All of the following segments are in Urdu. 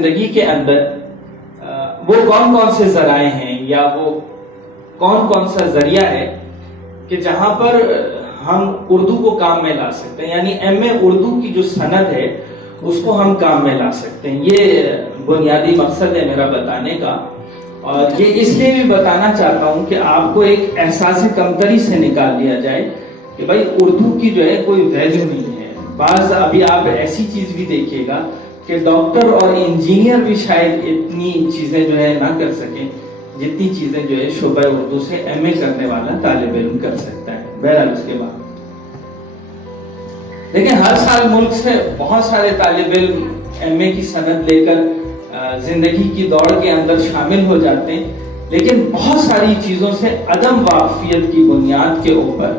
زندگی کے اندر وہ کون کون سے ذرائع ہیں یا وہ کون کون سا ذریعہ ہے کہ جہاں پر ہم اردو کو کام میں لا سکتے ہیں، یعنی ایم اے اردو کی جو سند ہے اس کو ہم کام میں لا سکتے ہیں۔ یہ بنیادی مقصد ہے میرا بتانے کا، اور یہ اس لیے بھی بتانا چاہتا ہوں کہ آپ کو ایک احساس کمتری سے نکال دیا جائے کہ بھائی اردو کی جو ہے کوئی ویلیو نہیں ہے۔ بعض ابھی آپ ایسی چیز بھی دیکھیے گا کہ ڈاکٹر اور انجینئر بھی شاید اتنی چیزیں جو ہے نہ کر سکیں جتنی چیزیں جو ہے شعبہ اردو سے ایم اے کرنے والا طالب علم کر سکتا ہے۔ بہرحال اس کے بعد لیکن ہر سال ملک سے بہت سارے طالب علم ایم اے کی سند لے کر زندگی کی دوڑ کے اندر شامل ہو جاتے ہیں، لیکن بہت ساری چیزوں سے عدم واقفیت کی بنیاد کے اوپر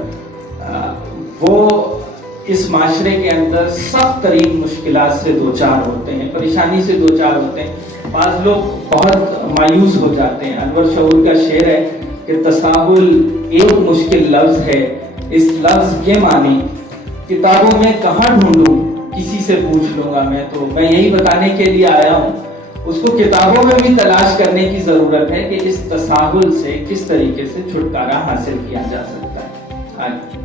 وہ اس معاشرے کے اندر سخت ترین مشکلات سے دوچار ہوتے ہیں، پریشانی سے دوچار ہوتے ہیں۔ بعض لوگ بہت مایوس ہو جاتے ہیں۔ انور شعور کا شعر ہے کہ تساہل ایک مشکل لفظ ہے، اس لفظ کے معنی کتابوں میں کہاں ڈھونڈوں، کسی سے پوچھ لوں گا میں۔ تو میں یہی بتانے کے لیے آیا ہوں، اس کو کتابوں میں بھی تلاش کرنے کی ضرورت ہے کہ اس تساہل سے کس طریقے سے چھٹکارا حاصل کیا جا سکتا ہے۔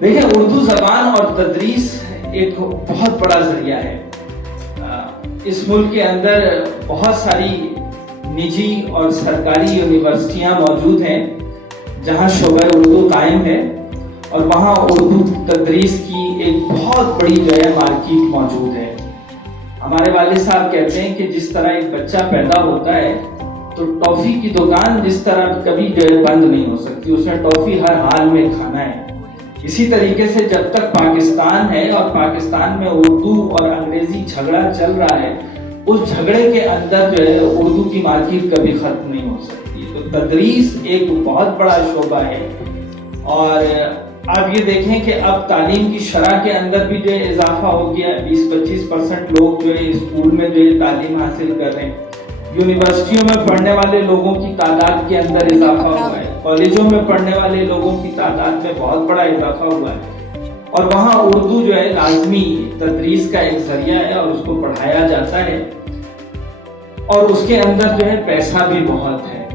دیکھیں، اردو زبان اور تدریس ایک بہت بڑا ذریعہ ہے۔ اس ملک کے اندر بہت ساری نجی اور سرکاری یونیورسٹیاں موجود ہیں جہاں شعبہ اردو قائم ہے، اور وہاں اردو تدریس کی ایک بہت بڑی جو ہے مارکیٹ موجود ہے۔ ہمارے والد صاحب کہتے ہیں کہ جس طرح ایک بچہ پیدا ہوتا ہے تو ٹافی کی دکان جس طرح کبھی جو ہے بند نہیں ہو سکتی، اس نے ٹافی ہر حال میں کھانا ہے۔ اسی طریقے سے جب تک پاکستان ہے اور پاکستان میں اردو اور انگریزی جھگڑا چل رہا ہے، اس جھگڑے کے اندر جو ہے اردو کی مارکیٹ کبھی ختم نہیں ہو سکتی۔ تو تدریس ایک بہت بڑا شعبہ ہے، اور آپ یہ دیکھیں کہ اب تعلیم کی شرح کے اندر بھی جو ہے اضافہ ہو گیا ہے۔ 20-25% لوگ جو ہے اسکول میں جو ہے تعلیم حاصل کر رہے ہیں۔ یونیورسٹیوں میں پڑھنے والے لوگوں کی تعداد کے اندر اضافہ ہوا ہے، کالجوں میں پڑھنے والے لوگوں کی تعداد میں بہت بڑا اضافہ ہوا ہے، اور وہاں اردو جو ہے لازمی تدریس کا ایک ذریعہ ہے اور اس کو پڑھایا جاتا ہے، اور اس کے اندر جو ہے پیسہ بھی بہت ہے۔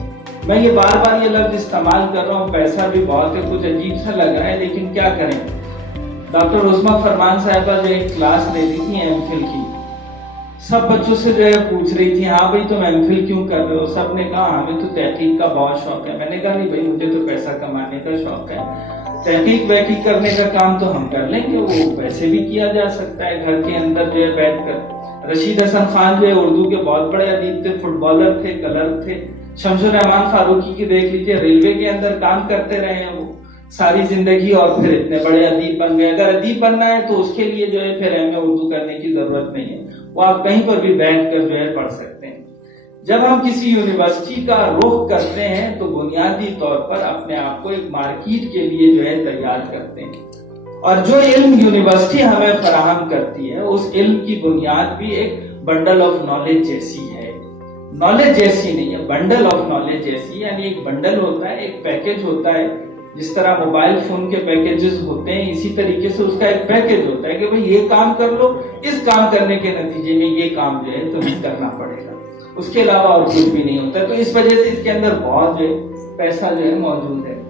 میں یہ بار بار یہ لفظ استعمال کر رہا ہوں، پیسہ بھی بہت ہے، کچھ عجیب سا لگ رہا ہے، لیکن کیا کریں۔ ڈاکٹر عظمیٰ فرمان صاحبہ جو ایک کلاس لیتی تھی ایم فل کی، سب بچوں سے جو ہے پوچھ رہی تھی، ہاں بھائی تم ایم فل کیوں کر رہے ہو؟ سب نے کہا ہمیں تو تحقیق کا بہت شوق ہے۔ میں نے کہا نہیں بھائی، مجھے تو پیسہ کمانے کا شوق ہے، تحقیق وحقیق کرنے کا کام تو ہم کر لیں گے، وہ ویسے بھی کیا جا سکتا ہے گھر کے اندر جو ہے بیٹھ کر۔ رشید حسن خان جو ہے اردو کے بہت بڑے ادیب تھے، فٹ بالر تھے، کلرک تھے۔ شمس الرحمان فاروقی کی دیکھ لیجیے، ریلوے کے اندر کام کرتے رہے ہیں وہ ساری زندگی، اور پھر اتنے بڑے ادیب بن گئے۔ اگر ادیب بننا ہے تو اس کے لیے جو ہے پھر ایم اے اردو کرنے کی ضرورت نہیں ہے، وہ آپ کہیں پر بھی بیٹھ کر جو ہے پڑھ سکتے ہیں۔ جب ہم کسی یونیورسٹی کا رخ کرتے ہیں تو بنیادی طور پر اپنے آپ کو ایک مارکیٹ کے لیے جو ہے تیار کرتے ہیں، اور جو علم یونیورسٹی ہمیں فراہم کرتی ہے اس علم کی بنیاد بھی ایک بنڈل آف نالج جیسی ہے، نالج جیسی نہیں ہے، بنڈل آف نالج جیسی، یعنی ایک بنڈل ہوتا ہے، ایک پیکج ہوتا ہے۔ جس طرح موبائل فون کے پیکیجز ہوتے ہیں، اسی طریقے سے اس کا ایک پیکج ہوتا ہے کہ بھئی یہ کام کر لو، اس کام کرنے کے نتیجے میں یہ کام جو ہے تمہیں کرنا پڑے گا، اس کے علاوہ اور کچھ بھی نہیں ہوتا ہے۔ تو اس وجہ سے اس کے اندر بہت جو ہے پیسہ جو ہے موجود ہے۔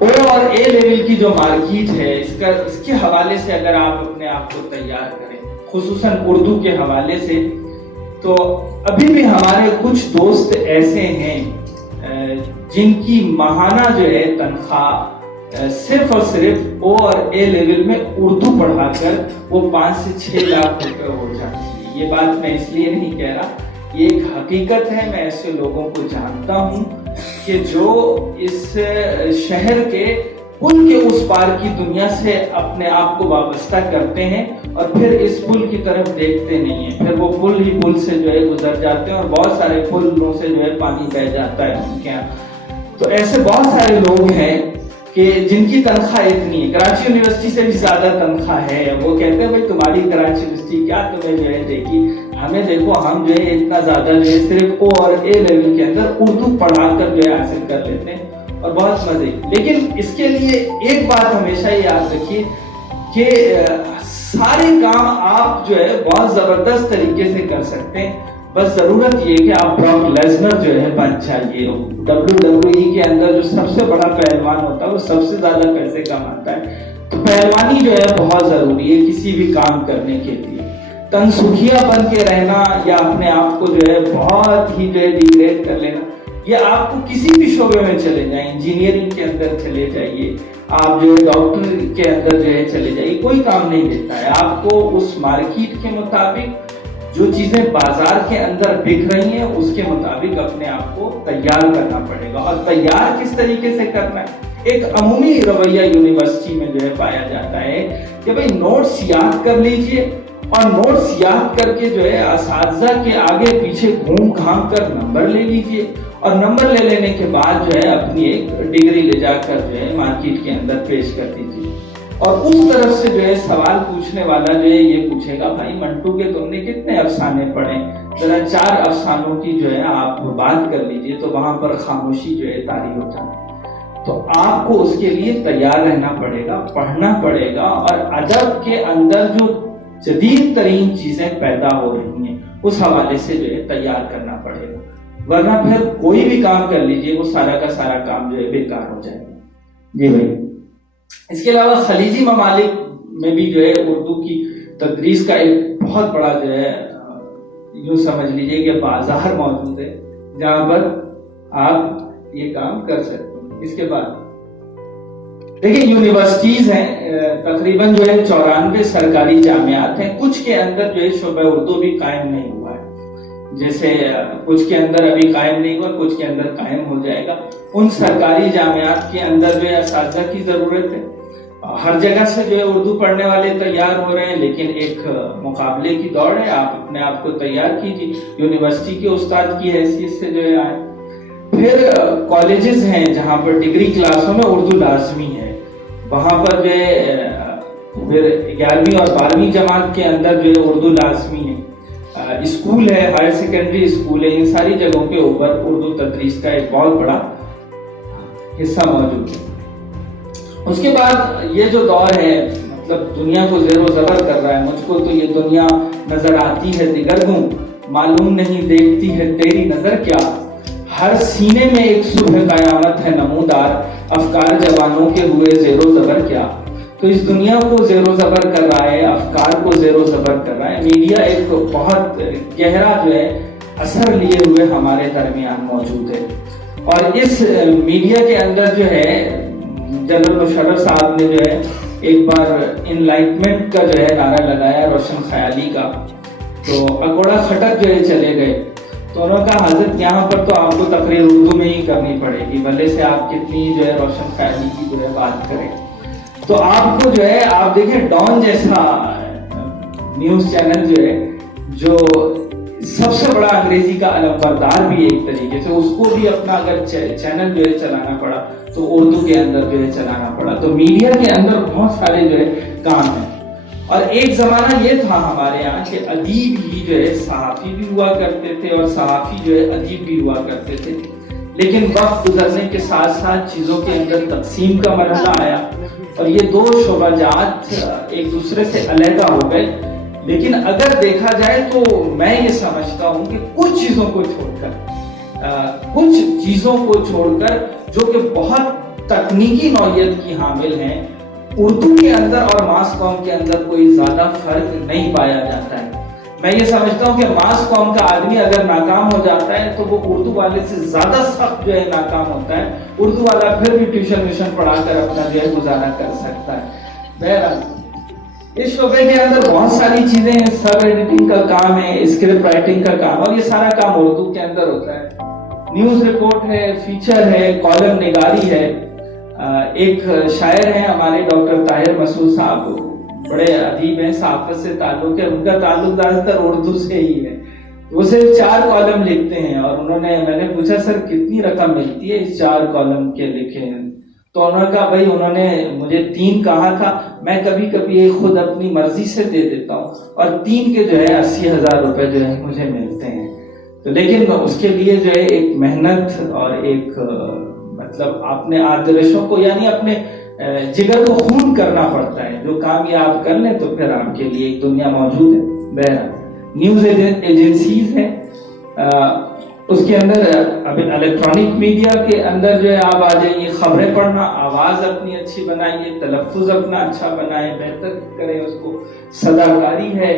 او اور اے لیول کی جو مارکیٹ ہے، اس کے حوالے سے اگر آپ اپنے آپ کو تیار کریں، خصوصاً اردو کے حوالے سے، تو ابھی بھی ہمارے کچھ دوست ایسے ہیں جن کی ماہانہ جو ہے تنخواہ صرف اور صرف او اور اے لیول میں اردو پڑھا کر وہ 5 سے 6 لاکھ روپے ہو جاتی ہے۔ یہ بات میں اس لیے نہیں کہہ رہا، یہ ایک حقیقت ہے۔ میں ایسے لوگوں کو جانتا ہوں کہ جو اس شہر کے پل کے اس پار کی دنیا سے اپنے آپ کو وابستہ کرتے ہیں، اور پھر اس پل کی طرف دیکھتے نہیں ہیں، پھر وہ پل ہی پل سے جو ہے گزر جاتے ہیں، اور بہت سارے پلوں سے جو ہے پانی بہ جاتا ہے ان کے یہاں۔ تو ایسے بہت سارے لوگ ہیں کہ جن کی تنخواہ اتنی ہے، کراچی یونیورسٹی سے بھی زیادہ تنخواہ ہے۔ وہ کہتے ہیں بھائی تمہاری کراچی یونیورسٹی کیا تمہیں جو ہے دے گی، ہمیں دیکھو ہم جو ہے اتنا زیادہ جو ہے صرف او اور اے لیول کے اندر اردو پڑھا کر جو ہے حاصل کر لیتے ہیں، اور بہت مزے۔ لیکن اس کے لیے ایک بات ہمیشہ یاد رکھیے کہ سارے کام آپ جو ہے بہت زبردست طریقے سے کر سکتے ہیں. بس ضرورت یہ کہ آپ براک لیزنر جو ہے بن چاہیے. WWE کے اندر جو سب سے بڑا پہلوان ہوتا ہے وہ سب سے زیادہ پیسے کماتا ہے. تو پہلوانی جو ہے بہت ضروری ہے کسی بھی کام کرنے کے لیے. تن سکھیا بن کے رہنا یا اپنے آپ کو جو ہے بہت ہی جو ہے ڈیگریڈ کر لینا، یہ آپ کو کسی بھی شعبے میں چلے جائیں، انجینئرنگ کے اندر چلے جائیے، آپ جو ہے ڈاکٹر کے اندر جو ہے چلے جائیے، کوئی کام نہیں دیتا ہے. آپ کو اس مارکیٹ کے مطابق جو چیزیں بازار کے اندر بک رہی ہیں اس کے مطابق اپنے آپ کو تیار کرنا پڑے گا. اور تیار کس طریقے سے کرنا ہے؟ ایک عمومی رویہ یونیورسٹی میں جو ہے پایا جاتا ہے کہ بھئی نوٹس یاد کر لیجئے، اور نوٹس یاد کر کے جو ہے اساتذہ کے آگے پیچھے گھوم گھام کر نمبر لے لیجئے، اور نمبر لے لینے کے بعد جو ہے اپنی ایک ڈگری لے جا کر جو ہے مارکیٹ کے اندر پیش کر دیجئے. اور اس طرف سے جو ہے سوال پوچھنے والا جو ہے یہ پوچھے گا بھائی منٹو کے تم نے کتنے افسانے پڑھے، ذرا 4 افسانوں کی جو ہے آپ بات کر لیجئے. تو وہاں پر خاموشی جو ہے طاری ہو جاتی. تو آپ کو اس کے لیے تیار رہنا پڑے گا، پڑھنا پڑے گا، اور ادب کے اندر جو جدید ترین چیزیں پیدا ہو رہی ہیں اس حوالے سے جو ہے تیار کرنا پڑے گا. ورنہ پھر کوئی بھی کام کر لیجئے وہ سارا کا سارا کام جو ہے بیکار ہو جائے گا. جی بھائی. اس کے علاوہ خلیجی ممالک میں بھی جو ہے اردو کی تدریس کا ایک بہت بڑا جو ہے یوں سمجھ لیجئے کہ بازار موجود ہے جہاں پر آپ یہ کام کر سکتے ہیں. اس کے بعد دیکھیں یونیورسٹیز ہیں، تقریباً جو ہے 94 سرکاری جامعات ہیں. کچھ کے اندر جو ہے شعبہ اردو بھی قائم نہیں ہوا ہے، جیسے کچھ کے اندر ابھی قائم نہیں ہوا، کچھ کے اندر قائم ہو جائے گا. ان سرکاری جامعات کے اندر جو ہے اساتذہ کی ضرورت ہے. ہر جگہ سے جو ہے اردو پڑھنے والے تیار ہو رہے ہیں، لیکن ایک مقابلے کی دوڑ ہے. آپ اپنے آپ کو تیار کیجیے، یونیورسٹی کے استاد کی حیثیت سے جو ہے آئے. پھر کالجز ہیں جہاں پر ڈگری کلاسوں میں اردو لازمی ہے، وہاں پر جو ہے پھر 11ویں اور 12ویں جماعت کے اندر جو ہے اردو لازمی ہے. اسکول ہے، ہائر سیکنڈری اسکول ہے، ان ساری جگہوں کے اوپر اردو تدریس کا ایک بہت بڑا حصہ موجود ہے. اس کے بعد یہ جو دور ہے مطلب دنیا کو زیر و زبر کر رہا ہے. مجھ کو تو یہ دنیا نظر آتی ہے دیگر ہوں، معلوم نہیں دیکھتی ہے تیری نظر کیا. ہر سینے میں ایک صبح قیامت ہے نمودار، افکار جوانوں کے ہوئے زیر و زبر کیا. تو اس دنیا کو زیر و زبر کر رہا ہے، افکار کو زیر و زبر کر رہا ہے. میڈیا ایک بہت گہرا جو ہے اثر لیے ہوئے ہمارے درمیان موجود ہے. اور اس میڈیا کے اندر جو ہے جنرل مشرف صاحب نے جو ہے ایک بار انلائٹمنٹ کا جو ہے نعرہ لگایا، روشن خیالی کا. تو اکوڑا کھٹک جو ہے چلے گئے. تو انہوں نے کہا حضرت یہاں پر تو آپ کو تقریر اردو میں ہی کرنی پڑے گی، بھلے سے آپ کتنی جو ہے روشن خیالی کی جو ہے بات کریں. تو آپ کو جو ہے آپ دیکھیں ڈان جیسا نیوز چینل جو ہے جو سب سے بڑا انگریزی کا علم بردار بھی ایک طریقے سے، اس کو بھی اپنا اگر چینل جو ہے چلانا پڑا تو اردو کے اندر جو ہے چلانا پڑا. تو میڈیا کے اندر بہت سارے جو ہے کام ہیں. اور ایک زمانہ یہ تھا ہمارے یہاں کہ ادیب ہی جو ہے صحافی بھی ہوا کرتے تھے اور صحافی جو ہے ادیب بھی ہوا کرتے تھے. لیکن وقت گزرنے کے ساتھ ساتھ چیزوں کے اندر تقسیم کا مرحلہ آیا اور یہ دو شعبہ جات ایک دوسرے سے علیحدہ ہو گئے. لیکن اگر دیکھا جائے تو میں یہ سمجھتا ہوں کہ کچھ چیزوں کو چھوڑ کر جو کہ بہت تکنیکی نوعیت کی حامل ہیں، اردو کے اندر اور ماس کام کے اندر کوئی زیادہ فرق نہیں پایا جاتا ہے. میں یہ سمجھتا ہوں کہ ماس کام کا آدمی اگر ناکام ہو جاتا ہے تو وہ اردو والے سے زیادہ سخت جو ہے ناکام ہوتا ہے. اردو والا پھر بھی ٹیوشن پڑھا کر اپنا جو ہے گزارا کر سکتا ہے. بہرحال اس شعبے کے اندر بہت ساری چیزیں ہیں، سب ایڈیٹنگ کا کام ہے، اسکرپٹ رائٹنگ کا کام، اور یہ سارا کام اردو کے اندر ہوتا ہے. نیوز رپورٹ ہے، فیچر ہے، کالم نگاری ہے. ایک شاعر ہیں ہمارے ڈاکٹر طاہر مسعود صاحب، بڑے ادیب ہیں، صحافت سے تعلق ہے، ان کا تعلق زیادہ تر اردو سے ہی ہے. وہ صرف 4 کالم لکھتے ہیں اور میں نے پوچھا سر کتنی رقم ملتی ہے اس 4 کالم کے لکھے ہیں؟ تو انہوں نے کہا بھائی انہوں نے مجھے 3 کہا تھا، میں کبھی کبھی ایک خود اپنی مرضی سے دے دیتا ہوں اور 3 کے جو ہے 80,000 روپے جو ہے مجھے ملتے ہیں. تو لیکن اس کے لیے جو ہے ایک محنت اور ایک مطلب اپنے آدرشوں کو یعنی اپنے جگر کو خون کرنا پڑتا ہے. جو کام یہ آپ کر لیں تو پھر آپ کے لیے ایک دنیا موجود ہے. بہرحال نیوز ایجنسیز ہیں, اس کے اندر اب الیکٹرانک میڈیا کے اندر جو ہے آپ آ جائیے, خبریں پڑھنا, آواز اپنی اچھی بنائیے, تلفظ اپنا اچھا بنائیں, بہتر کریں اس کو, صداکاری ہے,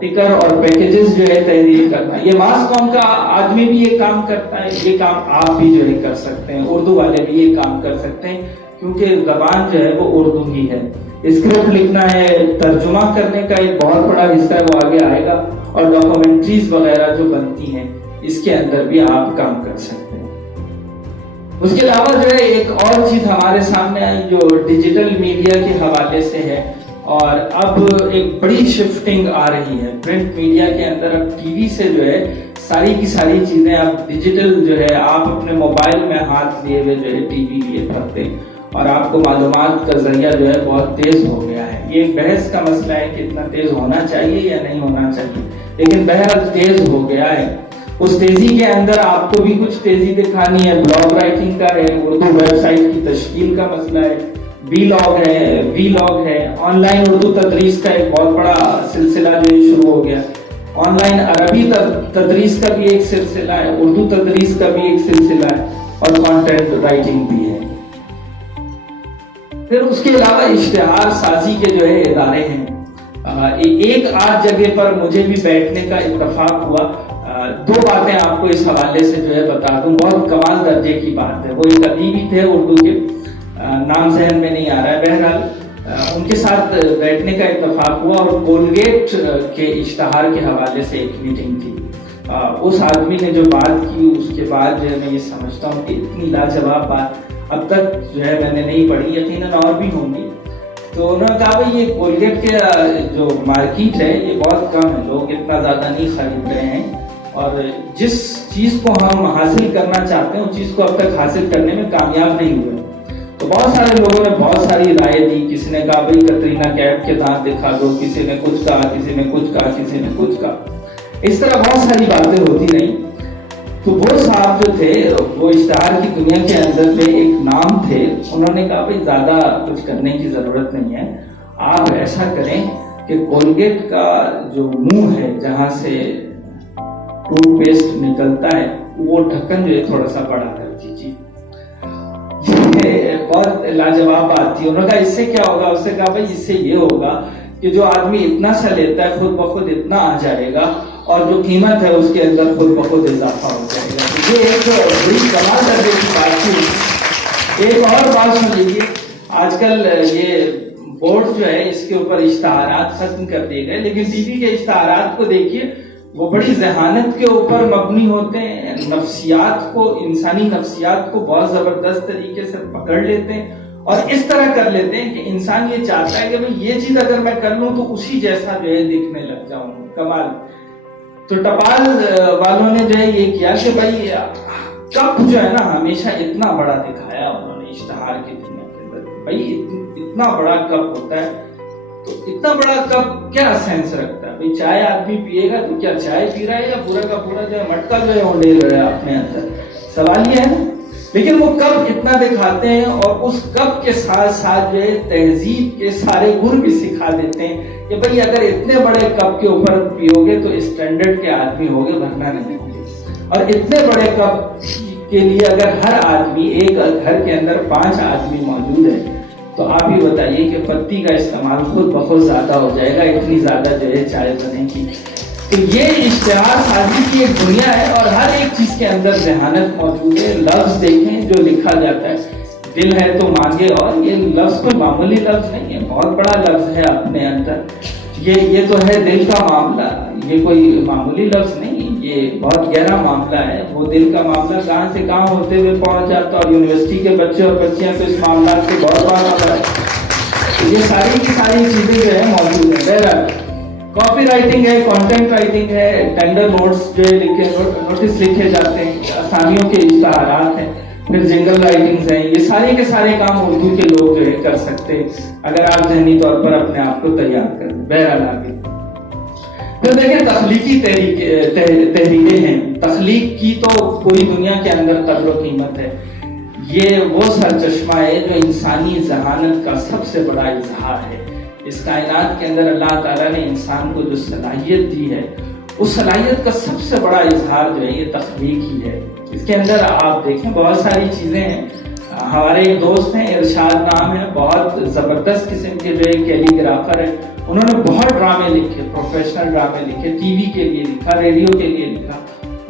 ٹکر اور پیکیجز جو ہے تحریر کرنا. یہ ماس کام کا آدمی بھی یہ کام کرتا ہے, یہ کام آپ بھی جو ہے کر سکتے ہیں, اردو والے بھی یہ کام کر سکتے ہیں, کیونکہ زبان جو ہے وہ اردو ہی ہے. اسکرپٹ لکھنا ہے, ترجمہ کرنے کا ایک بہت بڑا حصہ ہے, وہ آگے آئے گا, اور ڈاکومنٹریز وغیرہ جو بنتی ہیں اس کے اندر بھی آپ کام کر سکتے ہیں. اس کے علاوہ جو ہے ایک اور چیز ہمارے سامنے آئی جو ڈیجیٹل میڈیا کے حوالے سے ہے, اور اب ایک بڑی شفٹنگ آ رہی ہے پرنٹ میڈیا کے اندر. اب ٹی وی سے جو ہے ساری کی ساری چیزیں اب ڈیجیٹل جو ہے, آپ اپنے موبائل میں ہاتھ لیے ہوئے جو ہے ٹی وی لیے پڑھتے ہیں, اور آپ کو معلومات کا ذریعہ جو ہے بہت تیز ہو گیا ہے. یہ ایک بحث کا مسئلہ ہے کہ اتنا تیز ہونا چاہیے یا نہیں ہونا چاہیے, لیکن بہرحال تیز ہو گیا ہے. اس تیزی کے اندر آپ کو بھی کچھ تیزی دکھانی ہے. بلاگ رائٹنگ کا ہے, اردو ویب سائٹ کی تشکیل کا مسئلہ ہے, وی لاگ ہے, آن لائن اردو تدریس کا ایک بہت بڑا سلسلہ جو شروع ہو گیا. آن لائن عربی تدریس کا بھی ایک سلسلہ ہے, اردو تدریس کا بھی ایک سلسلہ ہے, اور کانٹینٹ رائٹنگ بھی ہے. پھر اس کے علاوہ اشتہار سازی کے جو ہے ادارے ہیں. ایک آدھ جگہ پر مجھے بھی بیٹھنے کا اتفاق ہوا. دو باتیں آپ کو اس حوالے سے جو ہے بتا دوں, بہت کمال درجے کی بات ہے. وہ ایک ادیبی تھے اردو کے, نام ذہن میں نہیں آ رہا ہے, بہرحال ان کے ساتھ بیٹھنے کا اتفاق ہوا, اور کولگیٹ کے اشتہار کے حوالے سے ایک میٹنگ تھی. اس آدمی نے جو بات کی, اس کے بعد جو ہے میں یہ سمجھتا ہوں کہ اتنی لاجواب بات اب تک جو ہے میں نے نہیں پڑھی, یقیناً اور بھی ہوں گی. تو انہوں نے کہا بھائی یہ کولگیٹ کے جو مارکیٹ ہے یہ بہت کم ہے, لوگ اتنا زیادہ نہیں خرید رہے ہیں, اور جس چیز کو ہم حاصل کرنا چاہتے ہیں اس چیز کو اب تک حاصل کرنے میں کامیاب نہیں ہوئے. تو بہت سارے لوگوں نے بہت ساری رائے دی. کسی نے کہا بھائی کترینہ کیف کے دانت دکھا دو, کسی نے کچھ کہا, کسی نے کچھ کہا, کسی نے کچھ کہا. اس طرح بہت ساری باتیں ہوتی رہیں. تو وہ صاحب جو تھے وہ اشتہار کی دنیا کے اندر میں ایک نام تھے, انہوں نے کہا بھائی زیادہ کچھ کرنے کی ضرورت نہیں ہے, آپ ایسا کریں کہ کولگیٹ کا جو منہ ہے جہاں سے ٹوتھ پیسٹ نکلتا ہے وہ ڈھکن جو ہے تھوڑا سا بڑا کر دیجیے. یہ بہت لاجواب بات تھی. انہوں نے کہا اس سے کیا ہوگا؟ اس سے کہا بھائی اس سے یہ ہوگا کہ جو آدمی اتنا سا لیتا ہے خود بخود اتنا آ جائے گا, اور جو قیمت ہے اس کے اندر خود بخود اضافہ ہو جائے گا. یہ ایک بڑی کمال درجے کی بات تھی. ایک اور بات سن لیجیے, آج کل یہ بورڈ جو ہے اس کے اوپر اشتہارات ختم کر دیے گئے, لیکن ٹی وی کے اشتہارات کو دیکھیے, وہ بڑی ذہانت کے اوپر مبنی ہوتے ہیں, نفسیات کو, انسانی نفسیات کو بہت زبردست طریقے سے پکڑ لیتے ہیں, اور اس طرح کر لیتے ہیں کہ انسان یہ چاہتا ہے کہ بھئی یہ چیز اگر میں کر لوں تو اسی جیسا جو ہے دکھنے لگ جاؤں. کمال. تو ٹپال والوں نے جو ہے یہ کیا کہ بھائی کپ جو ہے نا ہمیشہ اتنا بڑا دکھایا انہوں نے اشتہار کی دنیا کے اندر. بھائی اتنا بڑا کپ ہوتا ہے, تو اتنا بڑا کپ کیا سینس رکھتا ہے؟ بھئی چائے آدمی پیے گا تو کیا چائے پی رہا ہے یا پورا کا پورا جو ہے مٹکا جو ہے وہ لے رہا ہے اپنے اندر؟ سوال یہ ہے. لیکن وہ کپ اتنا دکھاتے ہیں, اور اس کپ کے ساتھ ساتھ جو ہے تہذیب کے سارے گر بھی سکھا دیتے ہیں کہ بھئی اگر اتنے بڑے کپ کے اوپر پیو گے تو اسٹینڈرڈ کے آدمی ہوگے, ورنہ نہیں ہوگے. اور اتنے بڑے کپ کے لیے اگر ہر آدمی, ایک گھر کے اندر 5 آدمی موجود ہے, تو آپ ہی بتائیے کہ پتی کا استعمال خود بہت زیادہ ہو جائے گا, اتنی زیادہ جو ہے چائے بنے گی. تو یہ اشتہار سازی کی ایک دنیا ہے, اور ہر ایک چیز کے اندر ذہانت موجود ہے. لفظ دیکھیں جو لکھا جاتا ہے, دل ہے تو مانگے, اور یہ لفظ کوئی معمولی لفظ نہیں ہے, بہت بڑا لفظ ہے اپنے اندر. یہ تو ہے دل کا معاملہ, یہ کوئی معمولی لفظ نہیں, یہ بہت گہرا معاملہ ہے. وہ دل کا معاملہ کہاں سے کہاں ہوتے ہوئے پہنچ جاتا, اور یونیورسٹی کے بچے اور بچیاں تو اس معاملات سے بہت بات آ ہے. یہ ساری کی ساری چیزیں جو ہے موجود ہیں. بہرحال کاپی رائٹنگ ہے, کانٹینٹ رائٹنگ ہے, ٹینڈر نوٹس جو نوٹس لکھے جاتے ہیں, اسامیوں کے اشتہارات ہیں, پھر جنگل رائٹنگز ہیں. یہ سارے کے سارے کام اردو کے لوگ جو ہے کر سکتے ہیں اگر آپ ذہنی طور پر اپنے آپ کو تیار کریں. بہرحال آگے پھر دیکھیں تخلیقی تحریریں ہیں. تخلیق کی تو پوری دنیا کے اندر قدر و قیمت ہے. یہ وہ سرچشمہ ہے جو انسانی ذہانت کا سب سے بڑا اظہار ہے. اس کائنات کے اندر اللہ تعالیٰ نے انسان کو جو صلاحیت دی ہے اس صلاحیت کا سب سے بڑا اظہار جو ہے یہ تخلیق ہی ہے. اس کے اندر آپ دیکھیں بہت ساری چیزیں ہیں. ہمارے ایک دوست ہیں ارشاد نام ہے, بہت زبردست قسم کے جو ہے کیلیگرافر ہیں. انہوں نے بہت ڈرامے لکھے, پروفیشنل ڈرامے لکھے, ٹی وی کے لیے لکھا, ریڈیو کے لیے لکھا.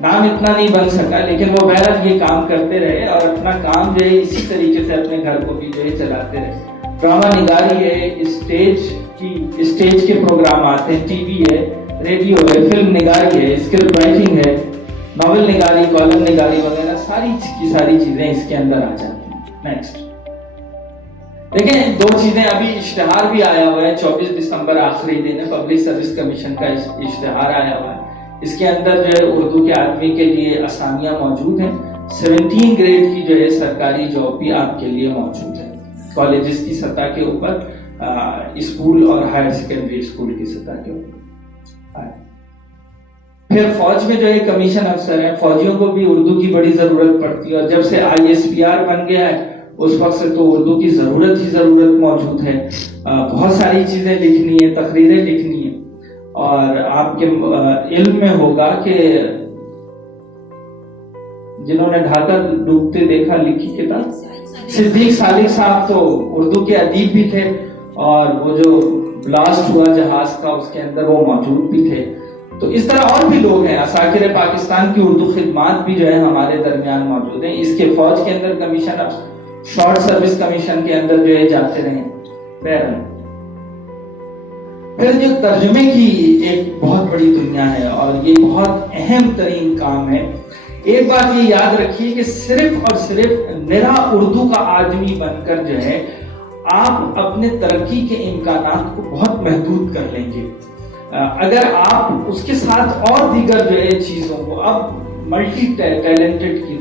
نام اتنا نہیں بن سکا لیکن وہ بہرحال یہ کام کرتے رہے اور اپنا کام جو ہے اسی طریقے سے اپنے گھر کو بھی جو ہے چلاتے رہے. ڈرامہ نگاری ہے, اسٹیج کے پروگرام آتے ہیں, ٹی وی ہے, ریڈیو ہے, فلم نگاری ہے, اسکرپٹ رائٹنگ ہے, ناول نگاری, کالم نگاری وغیرہ ساری کی ساری چیزیں اس کے اندر آ جاتی ہیں. نیکسٹ دیکھیں دو چیزیں, ابھی اشتہار بھی آیا ہوا ہے, 24 دسمبر آخری دن ہے, پبلک سروس کمیشن کا اشتہار آیا ہوا ہے. اس کے اندر جو ہے اردو کے آدمی کے لیے اسامیاں موجود ہیں. 17 گریڈ کی جو ہے سرکاری جاب بھی آپ کے لیے موجود ہے, کالجز کی سطح کے اوپر, اسکول اور ہائر سیکنڈری اسکول کی سطح کے اوپر. پھر فوج میں جو ہے کمیشن افسر ہیں, فوجیوں کو بھی اردو کی بڑی ضرورت پڑتی ہے, اور جب سے ISPR بن گیا ہے اس وقت سے تو اردو کی ضرورت موجود ہے. بہت ساری چیزیں لکھنی ہے, تقریریں لکھنی ہیں. اور آپ کے علم میں ہوگا کہ جنہوں نے ڈھاکہ ڈوبتے دیکھا لکھی کتاب, صدیق سالک صاحب تو اردو کے ادیب بھی تھے, اور وہ جو بلاسٹ ہوا جہاز کا اس کے اندر وہ موجود بھی تھے. تو اس طرح اور بھی لوگ ہیں. اساکر پاکستان کی اردو خدمات بھی جو ہے ہمارے درمیان موجود ہیں. اس کے فوج کے اندر کمیشن, شارٹ سروس کمیشن کے اندر جو ہے جاتے رہے. پھر جو ترجمے کی ایک بہت بڑی دنیا ہے اور یہ بہت اہم ترین کام ہے. ایک بات یہ یاد رکھیے کہ صرف اور صرف نرا اردو کا آدمی بن کر جو ہے آپ اپنے ترقی کے امکانات کو بہت محدود کر لیں گے. اگر آپ اس کے ساتھ اور دیگر جو ہے چیزوں کو, اب ملٹی ٹیلنٹڈ کی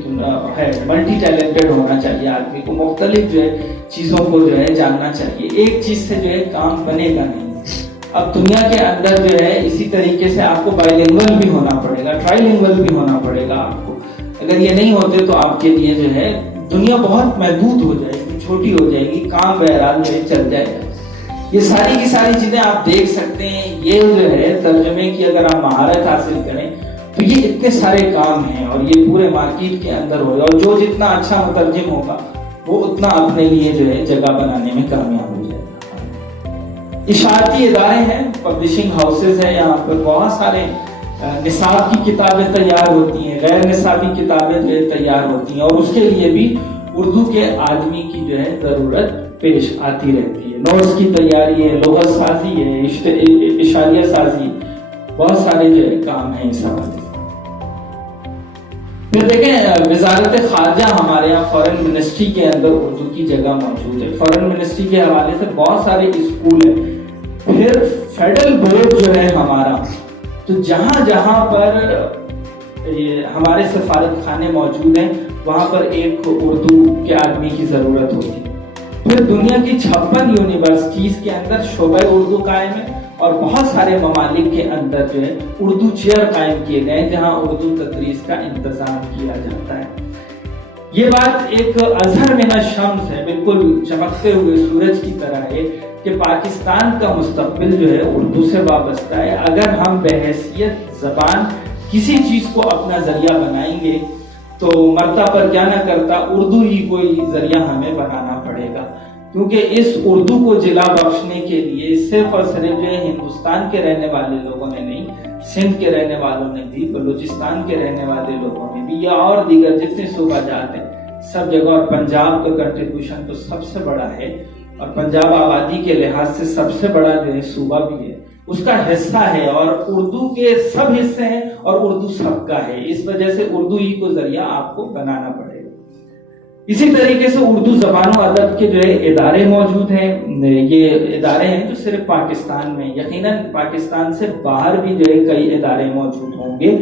ہے, ملٹی ٹیلنٹڈ ہونا چاہیے آدمی کو, مختلف جو ہے چیزوں کو جو ہے جاننا چاہیے. ایک چیز سے جو ہے کام بنے گا نہیں. اب دنیا کے اندر جو ہے اسی طریقے سے آپ کو بائی لینگویج بھی ہونا پڑے گا, ٹرائی لینگویج بھی ہونا پڑے گا آپ کو. اگر یہ نہیں ہوتے تو آپ کے لیے جو ہے دنیا بہت محدود ہو جائے گی, چھوٹی ہو جائے گی, کام بہرحال جو ہے چل جائے گا. یہ ساری کی ساری چیزیں آپ دیکھ سکتے ہیں. یہ جو ہے ترجمے کی اگر آپ مہارت حاصل کریں تو یہ اتنے سارے کام ہیں اور یہ پورے مارکیٹ کے اندر ہوگا, اور جو جتنا اچھا مترجم ہوگا وہ اتنا اپنے لیے جو ہے جگہ بنانے میں کامیاب ہو جائے گا. اشاعتی ادارے ہیں, پبلشنگ ہاؤسز ہیں, یہاں پر بہت سارے نصاب کی کتابیں تیار ہوتی ہیں, غیر نصابی کتابیں جو ہے تیار ہوتی ہیں, اور اس کے لیے بھی اردو کے آدمی کی جو ہے ضرورت پیش آتی رہتی ہے. نوٹس کی تیاری ہے, لغت سازی ہے, اشاریہ سازی, بہت سارے جو ہے کام ہیں اس حوالے سے. پھر دیکھیں وزارت خارجہ ہمارے یہاں فارن منسٹری کے اندر اردو کی جگہ موجود ہے. فارن منسٹری کے حوالے سے بہت سارے اسکول ہیں. پھر فیڈرل بورڈ جو ہے ہمارا, تو جہاں جہاں پر ہمارے سفارت خانے موجود ہیں وہاں پر ایک اردو کے آدمی کی ضرورت ہوتی ہے. پھر دنیا کی 56 یونیورسٹیز کے اندر شعبہ اردو قائم ہے, اور بہت سارے ممالک کے اندر جو ہے اردو چیئر قائم کیے گئے جہاں اردو تدریس کا انتظام کیا جاتا ہے. یہ بات ایک ازہر من الشمس ہے, بالکل چمکتے ہوئے سورج کی طرح ہے کہ پاکستان کا مستقبل جو ہے اردو سے وابستہ ہے. اگر ہم بحیثیت زبان کسی چیز کو اپنا ذریعہ بنائیں گے تو مرتا پر کیا نہ کرتا اردو ہی کوئی ذریعہ ہمیں بنانا پڑے گا, کیونکہ اس اردو کو جلا بخشنے کے لیے صرف اور صرف جو ہے ہندوستان کے رہنے والے لوگوں نے نہیں, سندھ کے رہنے والوں نے بھی, بلوچستان کے رہنے والے لوگوں نے بھی, یا اور دیگر جتنے صوبہ جات ہیں سب جگہ, اور پنجاب کا کنٹریبیوشن تو سب سے بڑا ہے, اور پنجاب آبادی کے لحاظ سے سب سے بڑا جو ہے صوبہ بھی ہے, اس کا حصہ ہے, اور اردو کے سب حصے ہیں اور اردو سب کا ہے. اس وجہ سے اردو ہی کو ذریعہ آپ کو بنانا پڑے گا. اسی طریقے سے اردو زبان و ادب کے جو ہے ادارے موجود ہیں. یہ ادارے ہیں جو صرف پاکستان میں, یقیناً پاکستان سے باہر بھی جو ہے کئی ادارے موجود ہوں گے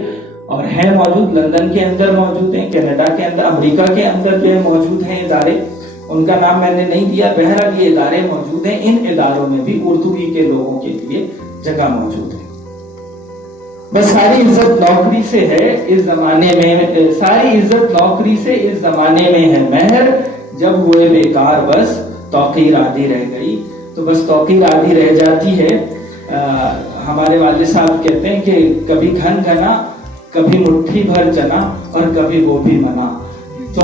اور ہیں موجود. لندن کے اندر موجود ہیں, کینیڈا کے اندر, امریکہ کے اندر جو ہے موجود ہیں ادارے, ان کا نام میں نے نہیں دیا. بہرحال یہ ادارے موجود ہیں. ان اداروں میں بھی اردو ہی کے لوگوں کے لیے جگہ موجود ہے. بس ساری عزت نوکری سے ہے اس زمانے میں, ساری عزت نوکری سے اس زمانے میں ہے مہر, جب ہوئے بیکار بس توقیر آدھی رہ گئی. تو بس توقیر آدھی رہ جاتی ہے. ہمارے والد صاحب کہتے ہیں کہ کبھی گھن گنا، کبھی مٹھی بھر چنا اور کبھی وہ بھی منا. تو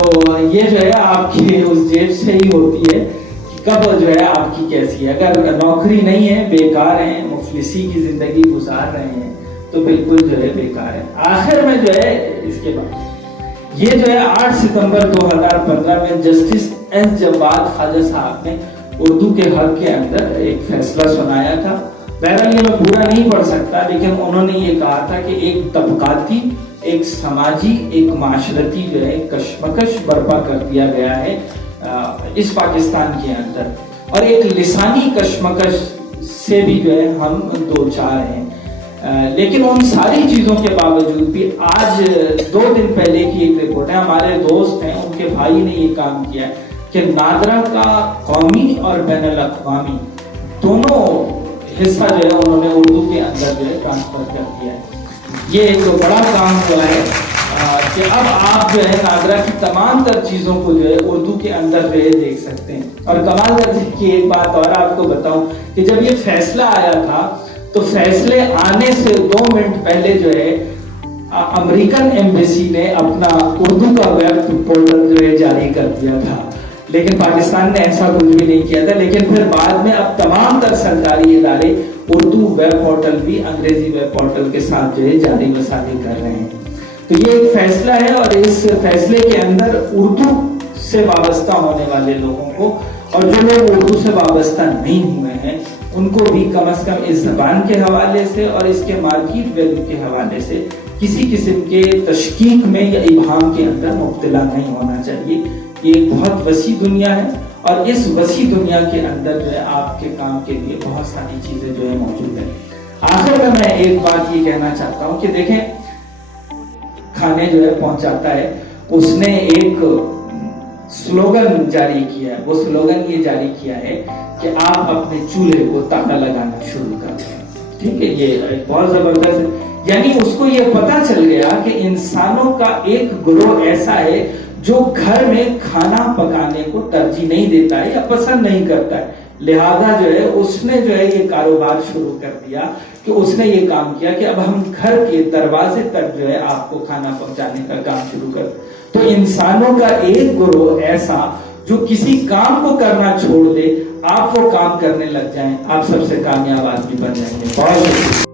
یہ جو ہے آپ کی اس جیب سے ہی ہوتی ہے کہ کب جو ہے آپ کی کیسی ہے. اگر نوکری نہیں ہے، بیکار ہیں، مفلسی کی زندگی گزار رہے ہیں تو بالکل جو ہے بیکار ہے. آخر میں جو ہے اس کے بعد یہ جو ہے 8 ستمبر 2015 میں جسٹس ایس جواد خواجہ صاحب نے اردو کے حق کے اندر ایک فیصلہ سنایا تھا. بہرحال یہ میں پورا نہیں پڑھ سکتا، لیکن انہوں نے یہ کہا تھا کہ ایک طبقاتی، ایک سماجی، ایک معاشرتی جو ہے کشمکش برپا کر دیا گیا ہے اس پاکستان کے اندر، اور ایک لسانی کشمکش سے بھی جو ہے ہم دو چار ہیں. لیکن ان ساری چیزوں کے باوجود بھی آج 2 دن پہلے کی ایک رپورٹ ہے، ہمارے دوست ہیں، ان کے بھائی نے یہ کام کیا ہے کہ نادرا کا قومی اور بین الاقوامی دونوں حصہ جو ہے انہوں نے اردو کے اندر جو ہے ٹرانسفر کر دیا ہے. یہ ایک بڑا کام ہوا ہے کہ اب آپ جو ہے نادرا کی تمام تر چیزوں کو جو ہے اردو کے اندر جو ہے دیکھ سکتے ہیں. اور کمال کی ایک بات اور آپ کو بتاؤں کہ جب یہ فیصلہ آیا تھا تو فیصلے آنے سے 2 منٹ پہلے جو ہے امریکن ایمبیسی نے اپنا اردو کا ویب پورٹل جو ہے جاری کر دیا تھا، لیکن پاکستان نے ایسا کچھ بھی نہیں کیا تھا. لیکن پھر بعد میں اب تمام تر سرکاری ادارے اردو ویب پورٹل بھی انگریزی ویب پورٹل کے ساتھ جو ہے جاری وساری کر رہے ہیں. تو یہ ایک فیصلہ ہے، اور اس فیصلے کے اندر اردو سے وابستہ ہونے والے لوگوں کو اور جو لوگ اردو سے وابستہ نہیں ہوئے ہیں ان کو بھی کم از کم اس زبان کے حوالے سے اور اس کے مارکیٹ ویلیو کے حوالے سے کسی قسم کے تشکیک میں یا ابہام کے اندر مبتلا نہیں ہونا چاہیے. یہ ایک بہت وسیع دنیا ہے، اور اس وسیع دنیا کے اندر جو ہے آپ کے کام کے لیے بہت ساری چیزیں جو ہے موجود ہیں. آخر میں میں ایک بات یہ کہنا چاہتا ہوں کہ دیکھیں، کھانے جو ہے پہنچاتا ہے، اس نے ایک سلوگن جاری کیا ہے. وہ سلوگن یہ جاری کیا ہے کہ آپ اپنے چولہے کو تالا لگانا شروع کر دیں. ٹھیک ہے، یہ بہت زبردست ہے. یعنی اس کو یہ پتا چل گیا کہ انسانوں کا ایک گروہ ایسا ہے جو گھر میں کھانا پکانے کو ترجیح نہیں دیتا ہے یا پسند نہیں کرتا ہے. لہذا جو ہے اس نے جو ہے یہ کاروبار شروع کر دیا کہ اس نے یہ کام کیا کہ اب ہم گھر کے دروازے تک جو ہے آپ کو کھانا پہنچانے کا کام شروع کر دیں. تو انسانوں کا ایک گروہ ایسا جو کسی کام کو کرنا چھوڑ دے، آپ وہ کام کرنے لگ جائیں، آپ سب سے کامیاب آدمی بن جائیں گے. بہت